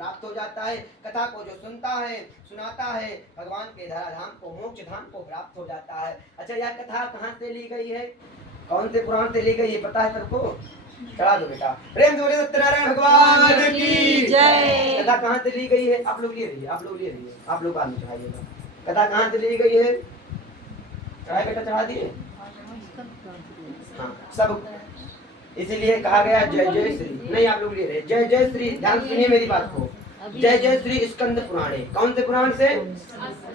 प्राप्त हो जाता है। कथा को जो सुनता है सुनाता है भगवान के धराधाम को मोक्ष धाम को प्राप्त हो जाता है। अच्छा, यह कथा कहाँ से ली गई है, कौन से पुराण से ली गई है, पता है सबको? चढ़ा दो बेटा। प्रेम से बोले सत्यनारायण भगवान की जय। कथा कहाँ से ली गई है? आप लोग ले रही है, आप लोग ले रही है, आप लोग आदमी चढ़ाइएगा। कथा कहाँ से ली गई है? चढ़ाए बेटा, चढ़ा दिए। हाँ, सब इसीलिए कहा गया जय जय श्री। नहीं, आप लोग ले रहे जय जय श्री। ध्यान सुनिए मेरी बात को। जय जय श्री स्कंद पुराणे। कौन से पुराण से?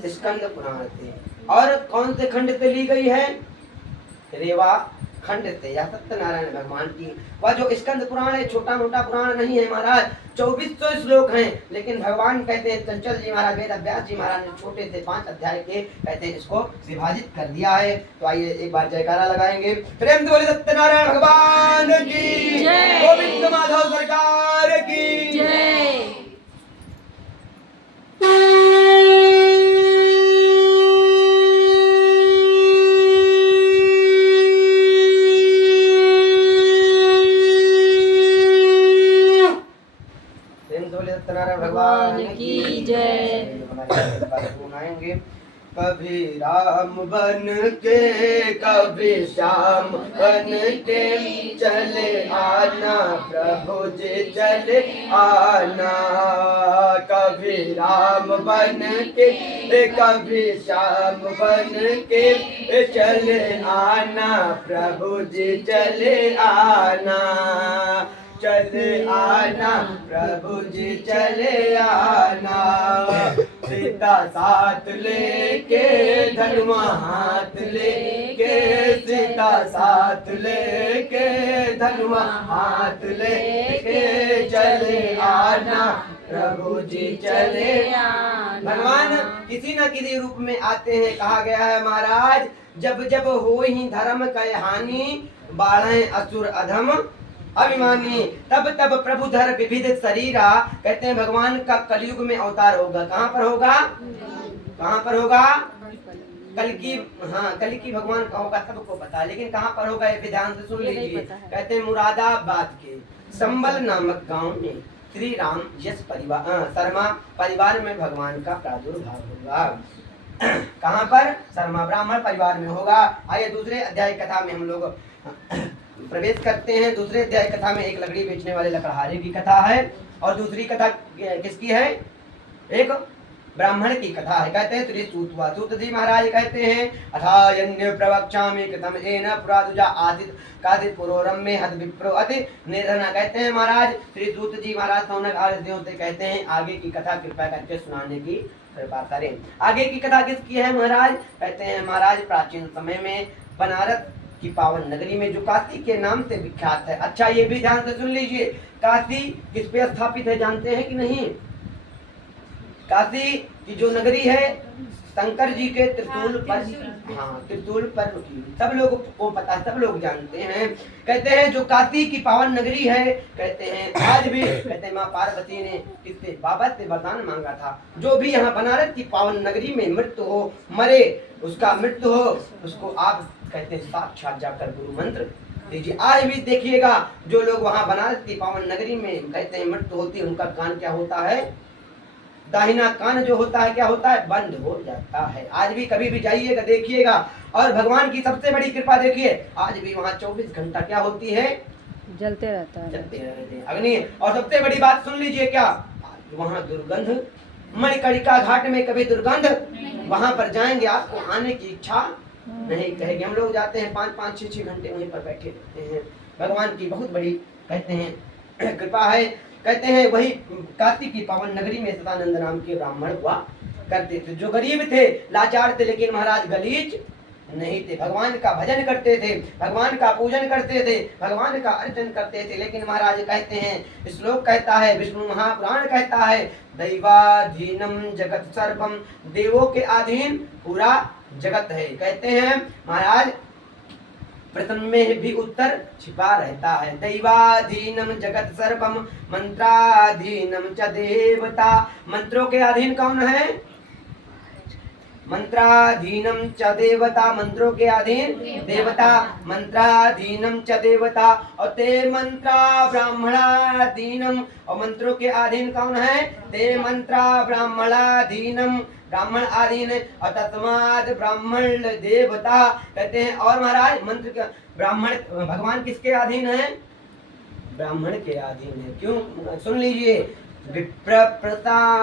स्कंद पुराण से। और कौन से खंड से ली गई है? रेवा खंड से, या सत्यनारायण भगवान की। वह जो स्कंद पुराण है छोटा मोटा पुराण नहीं है महाराज, 2400 श्लोक हैं। लेकिन भगवान कहते हैं, चंचल जी महाराज, वेद व्यास जी महाराज ने छोटे से 5 अध्याय के कहते हैं इसको विभाजित कर दिया है। तो आइए एक बार जयकारा लगाएंगे। प्रेम से बोले सत्यनारायण भगवान की जय, गोविंद माधव सरकार की जय। सत्यनारायण भगवान की जय। सुनाएंगे। कभी राम बन के कभी श्याम बन के चले आना प्रभु जी चले आना। कभी राम बन के कभी श्याम बन के चले आना प्रभु जी चले आना। चले आना प्रभु जी चले आना। सीता साथ लेके धनुआ हाथ लेके, सीता साथ लेके धनुआ हाथ लेके चले आना प्रभु जी चले आना। भगवान किसी न किसी रूप में आते हैं। कहा गया है महाराज, जब जब हो ही धर्म कै हानि, बाढ़े असुर अधम अभिमानी, तब तब प्रभु धर विविध शरीरा। कहते हैं भगवान का कलयुग में अवतार होगा। कहाँ पर होगा? कहाँ पर होगा? कल की, हाँ कल की भगवान का होगा, सबको पता है। लेकिन कहाँ पर होगा ये ध्यान से सुन लीजिए। कहते हैं मुरादाबाद के संबल नामक गांव में श्री राम यश परिवार शर्मा परिवार में भगवान का प्रादुर्भाव होगा। कहाँ पर? शर्मा ब्राह्मण परिवार में होगा। आइए दूसरे अध्याय कथा में हम लोग प्रवेश करते हैं। दूसरे अध्याय कथा में एक लकड़ी बेचने वाले लकड़हारे की कथा है, और दूसरी कथा किसकी है? एक ब्राह्मण की कथा है। कहते हैं श्री सूतवा सूत जी महाराज कहते हैं, अथायन्य प्रवक्ष्यामि कृतम एन पुरादुजा आदित कादित पुरोरम में हद विप्रो अति निर्धना। कहते हैं महाराज श्री सूत जी महाराज सौनक आदित्यों से कहते हैं आगे की कथा कृपया करके सुनाने की कृपा करें। आगे की कथा किसकी है महाराज? कहते हैं महाराज प्राचीन समय में बनारस की पावन नगरी में जो काशी के नाम से विख्यात है। अच्छा, ये भी ध्यान से सुन लीजिए, काशी किस पे स्थापित है जानते हैं कि नहीं? काशी की जो नगरी है शंकर जी के त्रिशूल पर, हाँ त्रिशूल पर रुकी। सब लोगों को पता, सब लोग जानते हैं। कहते हैं जो काशी की पावन नगरी है, कहते हैं आज भी कहते हैं माँ पार्वती ने किससे? बाबा से वरदान मांगा था, जो भी यहाँ बनारस की पावन नगरी में मृत्यु हो, मरे, उसका मृत्यु हो, उसको आप कहते हैं साक्षात जाकर गुरु मंत्र दीजिए। आज भी देखिएगा जो लोग वहाँ बनारस की पावन नगरी में कहते हैं मृत्यु होती है, उनका कान क्या होता है? दाहिना कान जो होता है क्या होता है? बंद हो जाता है। आज भी कभी भी जाइएगा देखिएगा। और भगवान की सबसे बड़ी कृपा देखिए, आज भी वहाँ 24 घंटा क्या होती है? जलते रहता है, जलते रहते हैं अग्नि। और सबसे बड़ी बात सुन लीजिए, क्या वहाँ दुर्गंध, मणिकर्णिका घाट में कभी दुर्गंध, वहाँ पर जाएंगे आपको आने की इच्छा नहीं कहेगी। हम लोग जाते हैं 5-5, 6-6 घंटे वहीं पर बैठे रहते हैं। भगवान की बहुत बड़ी कहते हैं कृपा है। कहते हैं वही काशी की पावन नगरी में सदानंद नाम के ब्राह्मण हुआ करते थे, जो गरीब थे, लाचार थे, लेकिन महाराज गलीच नहीं थे। भगवान का भजन करते थे, भगवान का पूजन करते थे, भगवान का अर्चन करते थे। लेकिन महाराज कहते हैं, श्लोक कहता है, विष्णु महापुराण कहता है, दैवाधीनम जगत सर्वम, देवों के अधीन पूरा जगत है। कहते हैं महाराज प्रथम में भी उत्तर छिपा रहता है। दैवाधीनम जगत सर्वम मंत्राधीनम च देवता। मंत्रों के अधीन कौन है? मंत्राधीनम च देवता, मंत्रों के अधीन देवता, मंत्राधीनम च देवता, और ते मंत्रा ब्राह्मणाधीनम, और मंत्रों के अधीन कौन है? ते मंत्रा ब्राह्मणाधीनम, ब्राह्मण अधीन है। और तस्माद ब्राह्मण देवता कहते हैं। और महाराज मंत्र का ब्राह्मण भगवान किसके अधीन है? ब्राह्मण के अधीन है। क्यों? सुन लीजिए, विप्र प्रता